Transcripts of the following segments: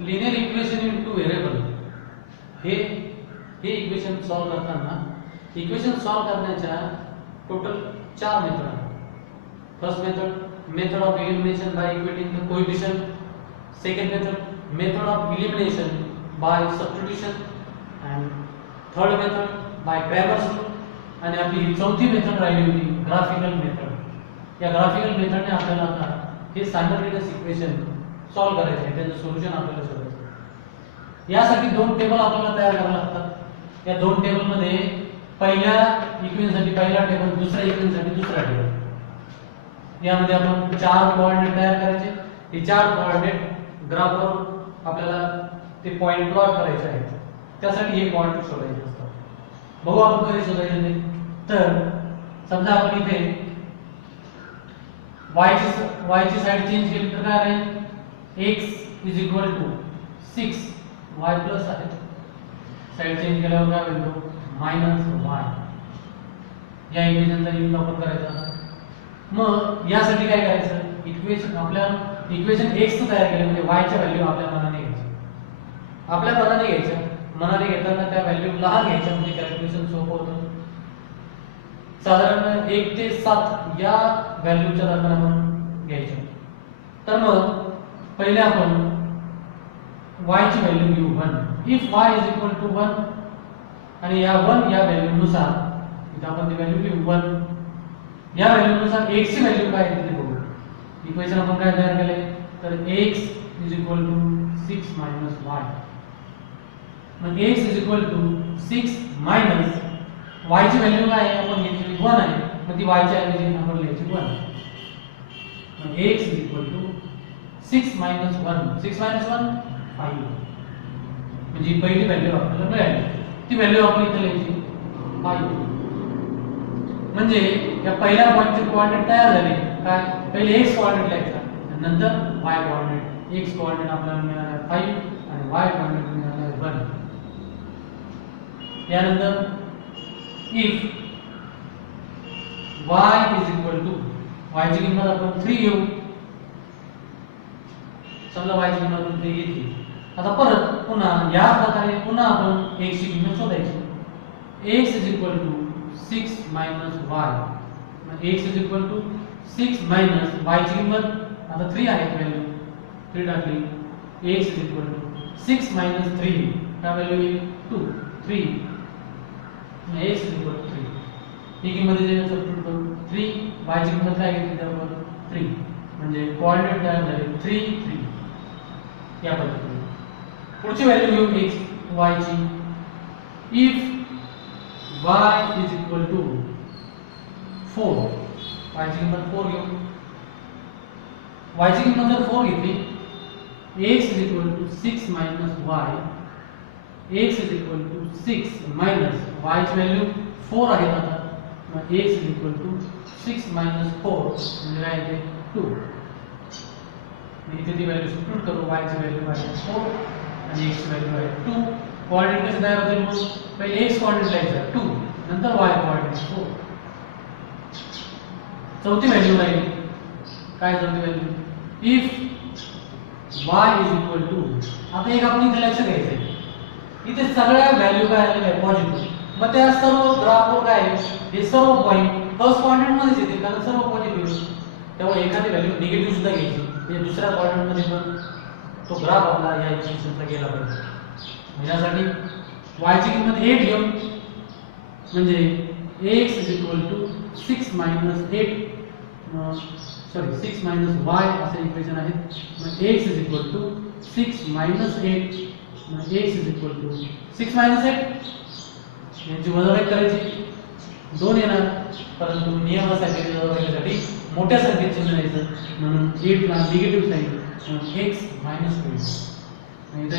Linear equation in two variable हे equation solve करताना equation solve करण्याच्या टोटल 4 मेथड आहेत. First method of elimination by equating the coefficient. Second method of elimination by substitution. And third method by Cramer's rule. आणि आपली चौथी method राहिली होती graphical method. या ग्राफिकल मेथडने आपल्याला आता हे सायमल्टेनियस इक्वेशन सॉल्व करायचे आहे, त्याचं सोल्युशन आपल्याला शोधायचं आहे. यासाठी दोन टेबल आपल्याला तयार करावे लागतात. या दोन टेबलमध्ये पहिल्या इक्वेशनसाठी पहिला टेबल, दुसऱ्या इक्वेशनसाठी दुसरा टेबल. यामध्ये आपण 4 कोऑर्डिनेट तयार करायचे. हे 4 कोऑर्डिनेट ग्राफवर आपल्याला ते पॉइंट प्लॉट करायचे आहेत. त्यासाठी हे कोऑर्डिनेट शोधायचे असतात. बघू आपण कसे शोधायचे ते. तर समजा आपण इथे y ची साइड चेंज केली तर काय राहील? x = 6 y प्लस आहे. साइड चेंज केल्यावर काय होईल? -y. या इक्वेशनचा यूज आपण करायचा. मग यासाठी काय करायचं? इक्वेशन x तयार केले म्हणजे y च्या व्हॅल्यू आपल्या मनाने घ्यायची. आपल्या मनाने घ्यायच्या. मनाने घेताना त्या व्हॅल्यू लहान घ्यायच्या म्हणजे कॅल्क्युलेशन सोपं होतं. साधारण 1 ते 7 या व्हॅल्यूच्या दरम्यान आपण घ्यायचं. तर मग पहिले आपण y ची व्हॅल्यू घेऊ 1. इफ y = 1 आणि या 1 या व्हॅल्यू नुसार इथे आपण ती व्हॅल्यू घेऊ 1. या व्हॅल्यू नुसार x ची व्हॅल्यू काय आहे ते बघू. इक्वेशन आपण काय तयार केले? तर x = 6 - y. मग x = 6 मायनस y ची व्हॅल्यू काय आहे? आपण घेतली 1 आहे. मग ती y च्या ऐवजी आपण लिहायची 1. मग x = 6 - 1. 6 - 1 5. म्हणजे पहिली व्हॅल्यू आपल्याला मिळाली. ती व्हॅल्यू आपण इथे लिहायची 5. म्हणजे या पहिल्या पॉइंटचे कोऑर्डिनेट तयार झाले. काय? पहिले x कोऑर्डिनेट लिहायचा आणि नंतर y कोऑर्डिनेट. x कोऑर्डिनेट आपल्याला मिळाला आहे 5 आणि y कोऑर्डिनेट मिळाला आहे 1. यानंतर if y ची किंमत आपण 3 घेऊ. समजा y ची किंमत 3 घेतली. आता परत पुन्हा या प्रकारे पुन्हा आपण x ची किंमत शोधायची. x = 6 - y. मग x = 6 मायनस y ची किंमत आता 3 आहे व्हॅल्यू 3 टाकली. x = 6 - 3 काय व्हॅल्यू येईल? 2 3. x = 3. ही किंमत इथे सबस्टिट्यूट करू. 3 y ची किंमत काय घेतली आपण? 3. म्हणजे कोऑर्डिनेट तयार झाले 3 3. या पद्धतीने पुढची व्हॅल्यू घेऊ x y ची. If y = 4. y ची किंमत 4 घेऊ. y ची किंमत जर 4 घेतली, x = 6 - y. x = 6 minus y ची व्हॅल्यू 4 आहे आता. मग x = 6 - 4 म्हणजे काय येते? 2. इथे ती व्हॅल्यू सबस्टिट्यूट करू. y ची व्हॅल्यू आहे 4 आणि x ची व्हॅल्यू आहे 2. कोऑर्डिनेट कसे तयार होतील? मग पहिले x कोऑर्डिनेट लिहायचा 2, नंतर y कोऑर्डिनेट 4. चौथी व्हॅल्यू राहिली. काय चौथी व्हॅल्यू? इफ y = आता एक आपण इथे लक्ष द्यायचं आहे. इथे सगळ्या व्हॅल्यू काय आलेल्या आहे? पॉझिटिव्ह. मग त्या सर्व ग्राफवर काय आहे? हे सर्व पॉइंट फर्स्ट क्वाड्रंट मध्येच येतील कारण सर्व पॉझिटिव्ह. त्यामुळे एखादी व्हॅल्यू निगेटिव्ह सुद्धा घ्यायची. म्हणजे दुसऱ्या क्वाड्रंट मध्ये पण तो ग्राफ आपला या इक्वेशनचा गेला पाहिजे. यासाठी y ची किंमत 8 घेऊ. म्हणजे x = 6 - 8 6 - y असे इक्वेशन आहे. मग x = 6 - 8. मग x = 6 - 8 यांची वजाबाकी करायची. 2 येणार परंतु नियम असा आहे की वजाबाकीसाठी मोठ्या संख्येत चिन्ह द्यायचं. म्हणून 8 ला निगेटिव्ह साइन म्हणून x - 2. आणि इथे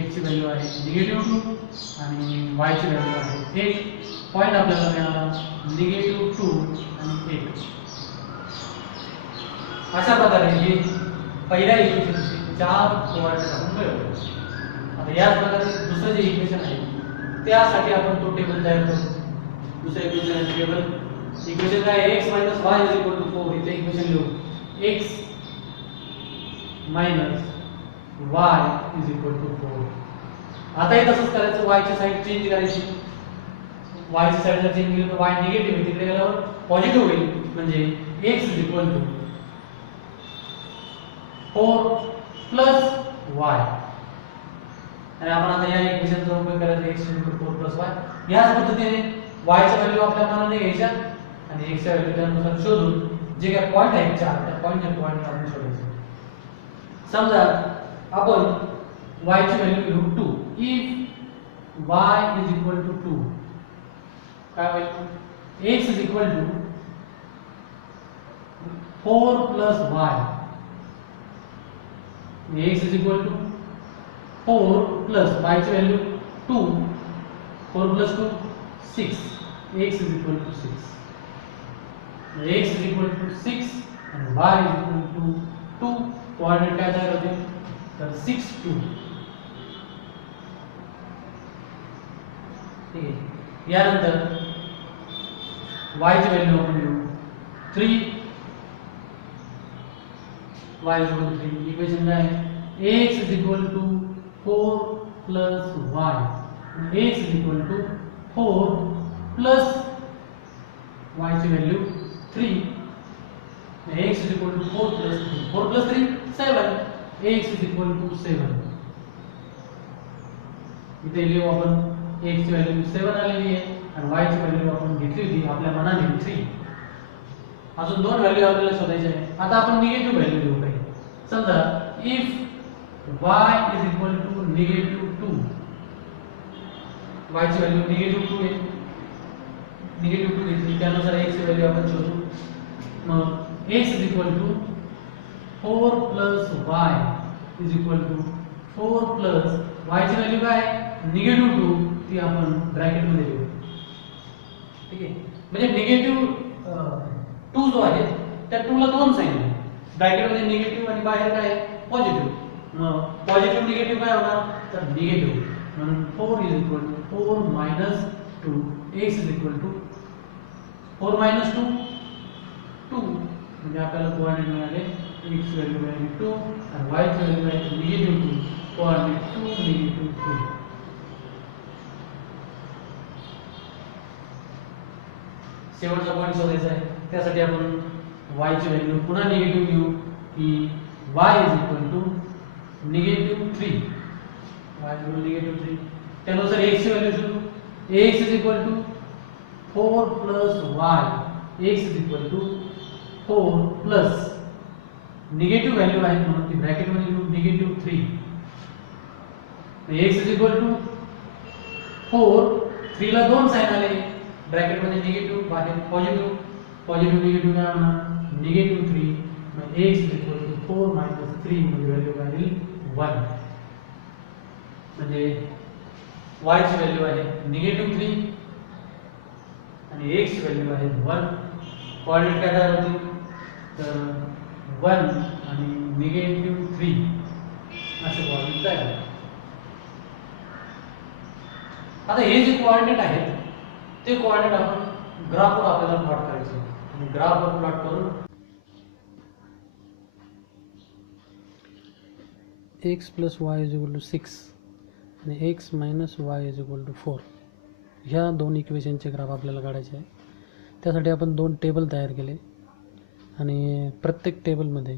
x ची व्हॅल्यू आहे -2 आणि y ची व्हॅल्यू आहे 8. पॉइंट आपल्याला मिळाला -2 आणि 8. अशा प्रकारे हे पहिल्या इक्वेशनचे 4 कोऑर्डिनेट आपण मिळवले. आता याच प्रकारे दुसरे जे इक्वेशन आहे त्यासाठी आपण तो टेबल तयार करू. दुसरे इक्वेशन टेबल इक्वेशन काय x - y = 4. इथे इक्वेशन लिहू x - y is equal to 4. आताही तसंच करायचं, y ची साईड चेंज करायची. y ची साईड जर चेंज केली तर y निगेटिव्ह आहे, तिकडे गेल्यावर पॉझिटिव्ह होईल. म्हणजे x is equal to 4 plus y. आणि आपण आता या इक्वेशनचा उपयोग करायचा, x is equal to 4 plus y. याच पद्धतीने y च्या व्हॅल्यू आपल्या मनाने घ्यायच्या आणि x च्या व्हॅल्यू त्यानुसार शोधून जे काही पॉइंट आहेत चार, त्या पॉइंटचे पॉइंट आपण शोधायचे. समजा आपण y ची व्हॅल्यू घेऊ 2. If y is equal to 2, काय होईल? x is equal to 4 plus y. x is equal to 4 plus y ची value 2, 4 plus 2 6. x is equal to 6. x is equal to 6 आणि y is equal to 2. Coordinate काय तयार होते? तर 6 2. ठीक आहे. यानंतर y ची व्हॅल्यू आपण घेऊ 3. y is equal to 3. Equation काय आहे? x is equal to 4 plus y. x is equal to 4 plus y ची value 3. x is equal to 4 plus 3. 4 plus 3 7. x is equal to 7. इथे लिहू आपण, x ची व्हॅल्यू 7 आलेली आहे आणि y ची व्हॅल्यू आपण घेतली होती आपल्या मनाने 3. अजून दोन व्हॅल्यू आपल्याला शोधायचे आहे. आता आपण निगेटिव्ह व्हॅल्यू घेऊ काही. समजा if y is equal to negative 2, y ची व्हॅल्यू निगेटिव्ह 2 आहे. निगेटिव्ह 2 घेतली, त्यानुसार x ची व्हॅल्यू आपण शोधू. मग x is equal to 4 plus y is equal to 4 plus y ची व्हॅल्यू काय? निगेटिव्ह 2, ती आपण ब्रॅकेट मध्ये लिहू. ठीक आहे. म्हणजे निगेटिव्ह 2 जो आहे त्या 2 ला दोन साइन आहे. ब्रॅकेट मध्ये निगेटिव्ह आणि बाहेर काय आहे? पॉझिटिव्ह. मग पॉझिटिव्ह निगेटिव्ह काय होणार? तर निगेटिव्ह. म्हणून 4 is equal to 4 minus 2. x is equal to 4 minus 2 2. म्हणजे आपल्याला कोऑर्डिनेट मिळाले x व्हॅल्यू आहे 2 आणि y ची व्हॅल्यू आहे निगेटिव्ह 2. Coordinate 2 negative 2. शेवटचा पॉईंट शोधायचा आहे. त्यासाठी आपण y ची व्हॅल्यू पुन्हा निगेटिव्ह घेऊ की y is equal to negative 3. y is equal negative 3. त्यानुसार x ची व्हॅल्यू शोधू. x is equal to 4 plus y. x is equal to 4 plus negative value आहे म्हणून ती ब्रॅकेट मध्ये लिहू negative 3. x is equal to 4. 3 ला दोन साइन आले, ब्रॅकेट मध्ये निगेटिव्ह बाहेर पॉझिटिव्ह. पॉझिटिव्ह निगेटिव्ह काय होणार? निगेटिव्ह 3. मग x is equal to 4 minus 3 म्हणजे व्हॅल्यू काय येईल? 1. म्हणजे y ची व्हॅल्यू आहे निगेटिव्ह 3 आणि x ची व्हॅल्यू आहे 1. कोऑर्डिनेट काय तयार होतील? तर 1 आणि निगेटिव्ह 3 असे कोऑर्डिनेट तयार होतील. आता हे जे कोऑर्डिनेट आहेत ते कोऑर्डिनेट आपण ग्राफवर आपल्याला प्लॉट करायचे आणि ग्राफवर प्लॉट करून x plus y is equal to 6 आणि x minus y is equal to 4 ह्या दोन इक्वेशनचे ग्राफ आपल्याला काढायचे आहे. त्यासाठी आपण दोन टेबल तयार केले आणि प्रत्येक टेबलमध्ये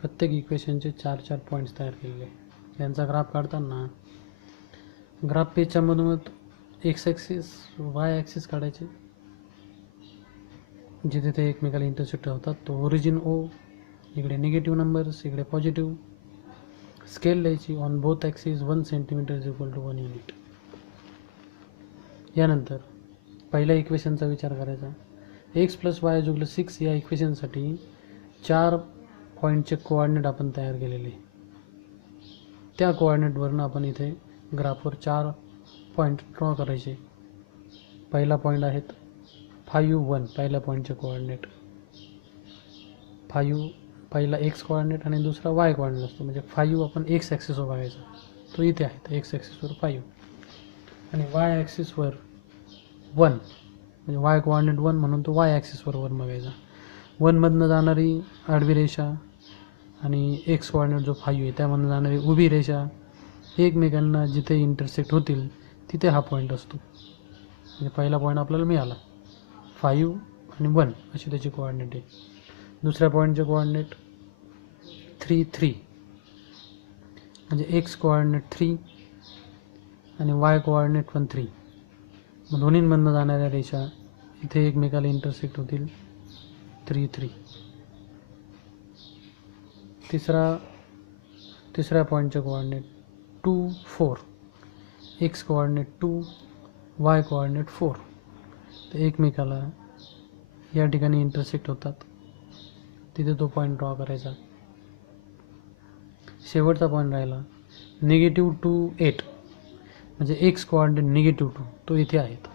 प्रत्येक इक्वेशनचे 4-4 पॉईंट्स तयार केलेले. यांचा ग्राफ काढताना ग्राफ पेजच्या मधोमध एक्स ॲक्सिस वाय ॲक्सिस काढायचे, जिथे ते एकमेकाला इंटरसेक्ट होतात. तो ओरिजिन ओ, इकडे निगेटिव्ह नंबर्स, इकडे पॉझिटिव्ह. स्केल लिहायची on both axis 1 centimetre is equal to 1 unit. यानंतर पहिल्या इक्वेशनचा विचार करायचा. X plus y is equal to 6 या इक्वेशनसाठी 4 पॉईंटचे कोऑर्डिनेट आपण तयार केलेले. त्या कोऑर्डिनेटवरून आपण इथे ग्राफवर 4 पॉईंट ड्रॉ करायचे. पहिला पॉईंट आहेत 5 1, पहिल्या पॉईंटचे कोऑर्डिनेट 5, पहिला एक्स कोऑर्डिनेट आणि दुसरा वाय कोऑर्डिनेट असतो. म्हणजे 5 आपण एक्स ॲक्सिसवर बघायचा, तो इथे आहे. तर एक्स ॲक्सिसवर 5 आणि वाय ॲक्सिसवर 1, म्हणजे वाय कोऑर्डिनेट 1 म्हणून तो वाय ॲक्सिसवर 1 बघायचा. 1 मधनं जाणारी आडवी रेषा आणि एक्स कोऑर्डिनेट जो 5 आहे त्यामधून जाणारी उभी रेषा एकमेकांना जिथे इंटरसेक्ट होतील तिथे हा पॉईंट असतो. म्हणजे पहिला पॉईंट आपल्याला मिळाला 5 आणि 1 अशी त्याची कोऑर्डिनेट आहे. दुसऱ्या पॉईंटचे कोऑर्डिनेट 3 3 म्हणजे एक्स कोऑर्डिनेट 3 आणि वाय कोऑर्डिनेट पण 3. मग दोन्हींमधनं जाणाऱ्या रेषा इथे एकमेकाला इंटरसेक्ट होतील 3 3. तिसऱ्या पॉईंटचे coordinate 2 4 x coordinate 2 Y coordinate 4. तर एकमेकाला या ठिकाणी इंटरसेक्ट होतात, तिथे तो पॉईंट ड्रॉ करायचा. शेवटचा पॉईंट राहिला -2 8 म्हणजे एक्स कोऑर्डिनेट -2 तो इथे आहेत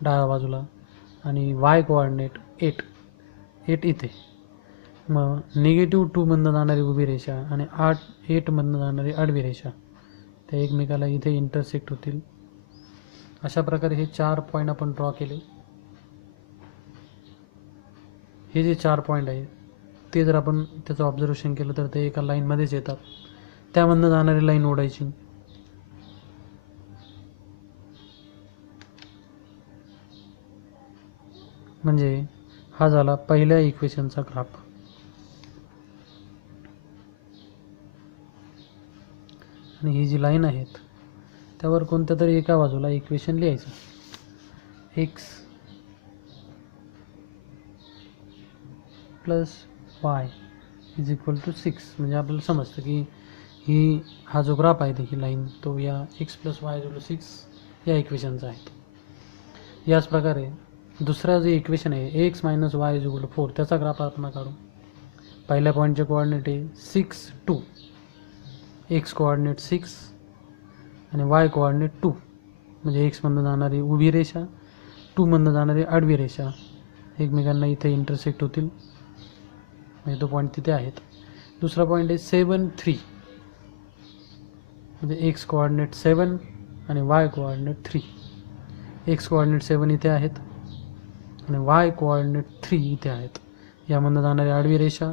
डाव्या बाजूला आणि वाय कोऑर्डिनेट 8 इथे. मग -2 मधनं जाणारी उभी रेषा आणि 8 मधनं जाणारी आडवी रेषा त्या एकमेकाला इथे इंटरसेक्ट होतील. अशा प्रकारे हे 4 पॉईंट आपण ड्रॉ केले. हे जे 4 पॉईंट आहेत ते जर आपण त्याचं ऑब्झर्वेशन केलं तर ते एका लाईनमध्येच येतात. त्यामधनं जाणारी लाईन ओढायची. म्हणजे हा झाला पहिल्या इक्वेशनचा ग्राफ. आणि ही जी लाईन आहेत त्यावर कोणत्या तरी एका बाजूला इक्वेशन लिहायचं. X plus y is equal to 6 म्हणजे आपल्याला समजतं की हा जो ग्राफ आहे ही लाईन तो या एक्स प्लस वाय इज 6 या इक्वेशनचा आहे. याच प्रकारे दुसरा जे इक्वेशन आहे x minus y is equal to 4 त्याचा ग्राफ आपण काढू. पहिल्या पॉईंटचे कोऑर्डिनेट आहे 6 2 एक्स कोऑर्डिनेट 6 आणि वाय कोऑर्डिनेट 2 म्हणजे एक्समधून जाणारी उभी रेषा 2मधनं जाणारी आडवी रेषा एकमेकांना इथे इंटरसेक्ट होतील म्हणजे तो पॉईंट तिथे आहेत. दुसरा पॉईंट आहे 7 3 म्हणजे एक्स कोऑर्डिनेट 7 आणि वाय कोऑर्डिनेट 3. एक्स कोऑर्डिनेट 7 इथे आहेत आणि वाय कोऑर्डिनेट 3 इथे आहेत. यामधनं जाणारी आडवी रेषा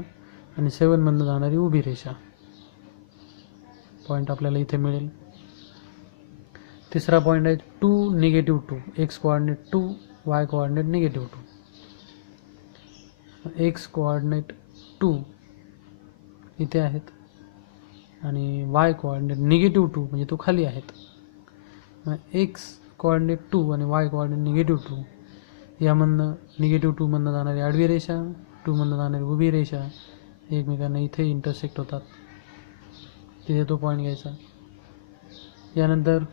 आणि 7मधनं जाणारी उभी रेषा पॉईंट आपल्याला इथे मिळेल. तिसरा पॉईंट आहे 2 -2 x coordinate 2 Y coordinate -2. X coordinate 2 इथे आहेत आणि वाय कोऑर्डिनेट -2 म्हणजे तो खाली आहेत. मग एक्स कोऑर्डिनेट 2 आणि वाय कोऑर्डिनेट -2 यामधनं -2 मधनं जाणारी आडवी रेषा 2 मधनं जाणारी उभी रेषा एकमेकांना इथे इंटरसेक्ट होतात, तिथे तो पॉईंट घ्यायचा. यानंतर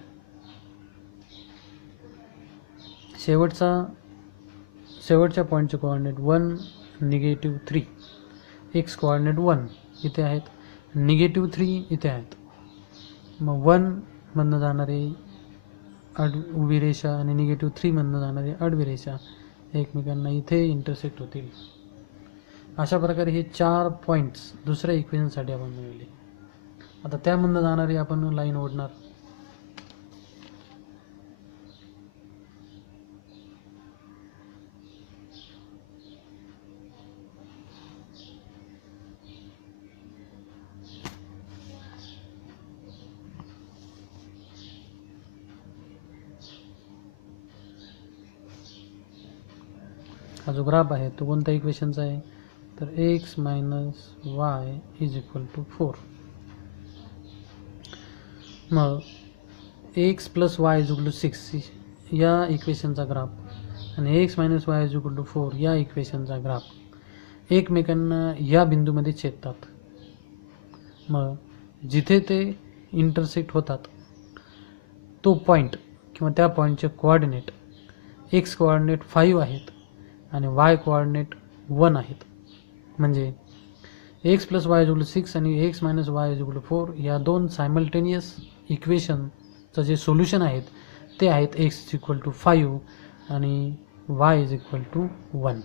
शेवटच्या पॉईंटचे कोऑर्डिनेट 1 -3 एक्स कोऑर्डिनेट 1 इथे आहेत, -3 इथे आहेत. मग 1 मधनं जाणारी उभी रेषा आणि -3 मधनं जाणारी आडवी रेषा एकमेकांना इथे इंटरसेक्ट होतील. अशा प्रकारे हे 4 पॉईंट्स दुसऱ्या इक्वेशनसाठी आपण मिळवले. आता त्यामधनं जाणारी आपण लाईन ओढणार. हा जो ग्राफ आहे तो कोणत्या इक्वेशनचा आहे तर x minus y is equal to 4. मग x plus y is equal to 6 या इक्वेशनचा ग्राफ आणि x minus y is equal to 4 या इक्वेशनचा ग्राफ एकमेकांना या बिंदूमध्ये छेदतात. मग जिथे ते इंटरसेक्ट होतात तो पॉईंट किंवा त्या पॉईंटचे कोऑर्डिनेट एक्स कोऑर्डिनेट 5 आहेत आणि वाय कोऑर्डिनेट 1 आहेत. म्हणजे x plus y is equal to 6 आणि x minus y is equal to 4 या दोन सायमल्टेनियस इक्वेशनचं जे सोल्युशन आहेत ते आहेत एक्स इज इक्वल टू 5 आणि वाय इज इक्वल टू 1.